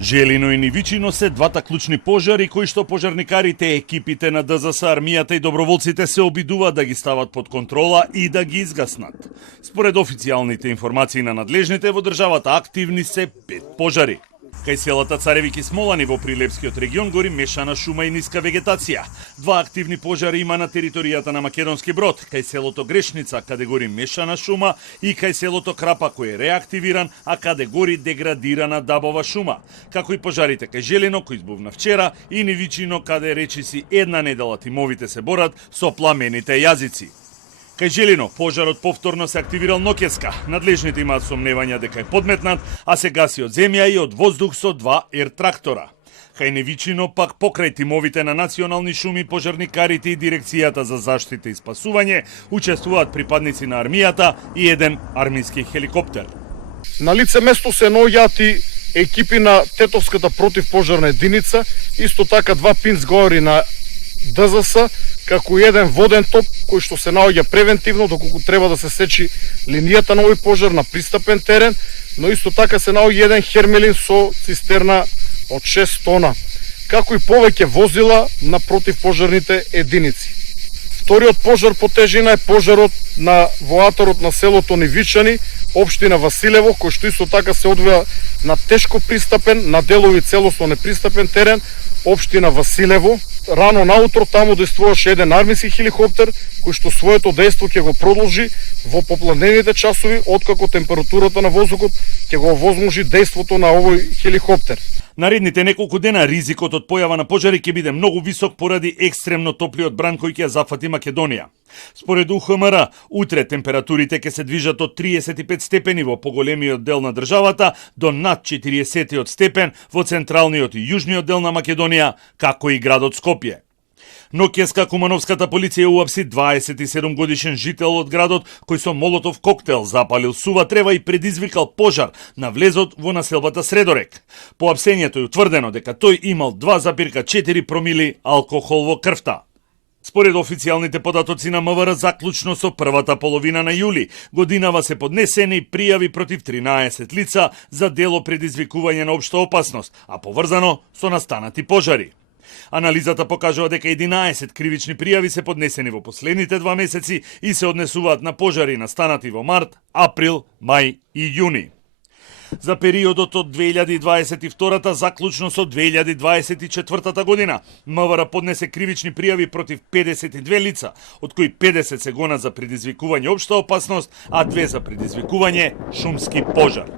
Желино и Нивичино се двата клучни пожари кои што пожарникарите, екипите на ДЗС, армијата и доброволците се обидуваат да ги стават под контрола и да ги изгаснат. Според официјалните информации на надлежните, во државата активни се 5 пожари. Кај селата Царевики Смолани во Прилепскиот регион гори мешана шума и ниска вегетација. Два активни пожари има на територијата на Македонски Брод, кај селото Грешница, каде гори мешана шума, и кај селото Крапа, кој е реактивиран, а каде гори деградирана дабова шума. Како и пожарите кај Желино, кој избувна вчера, и Нивичино, каде речиси една недела тимовите се борат со пламените јазици. Кај Желино, пожарот повторно се активирал ноќеска. Надлежните имаат сомневања дека е подметнат, а се гаси од земја и од воздух со 2 ер-трактора. Кај Невичино пак покрај тимовите на национални шуми, пожарникарите и дирекцијата за заштита и спасување учествуваат припадници на армијата и еден армиски хеликоптер. На лице место се наоѓаат и екипи на Тетовската противпожарна единица, исто така 2 пинцгоери на ДЗС, како и еден воден топ кој што се наоѓа превентивно доколку треба да се сечи линијата на овој пожар на пристапен терен, но исто така се наоѓа еден Хермелин со цистерна од 6 тона, како и повеќе возила на противпожарните единици. Вториот пожар по тежина е пожарот на воаторот на селото Нивичани, општина Василево, кој што исто така се одвива на тешко пристапен, на делови целосно непристапен терен, општина Василево. Рано наутро таму действуваше еден армиски хеликоптер кој што своето дејство ќе го продолжи во попладнените часови откако температурата на воздухот ќе го овозможи дејството на овој хеликоптер. Наредните неколку дена ризикот од појава на пожари ќе биде многу висок поради екстремно топлиот бран кој ќе ја зафати Македонија. Според УХМР, утре температурите ќе се движат од 35 степени во поголемиот дел на државата до над 40 степен во централниот и јужниот дел на Македонија, како и градот Скопје. Ноќеска Кумановската полиција уапси 27 годишен жител од градот кој со молотов коктел запалил сува трева и предизвикал пожар на влезот во населбата Средорек. По апсењето е утврдено дека тој имал 2,4 промили алкохол во крвта. Според официјалните податоци на МВР, заклучно со првата половина на јули, годинава се поднесени пријави против 13 лица за дело предизвикување на општа опасност, а поврзано со настанати пожари. Анализата покажува дека 11 кривични пријави се поднесени во последните 2 месеци и се однесуваат на пожари настанати во март, април, мај и јуни. За периодот од 2022 заклучно со 2024 година, МВР поднесе кривични пријави против 52 лица, од кои 50 се гонат за предизвикување општа опасност, а 2 за предизвикување шумски пожар.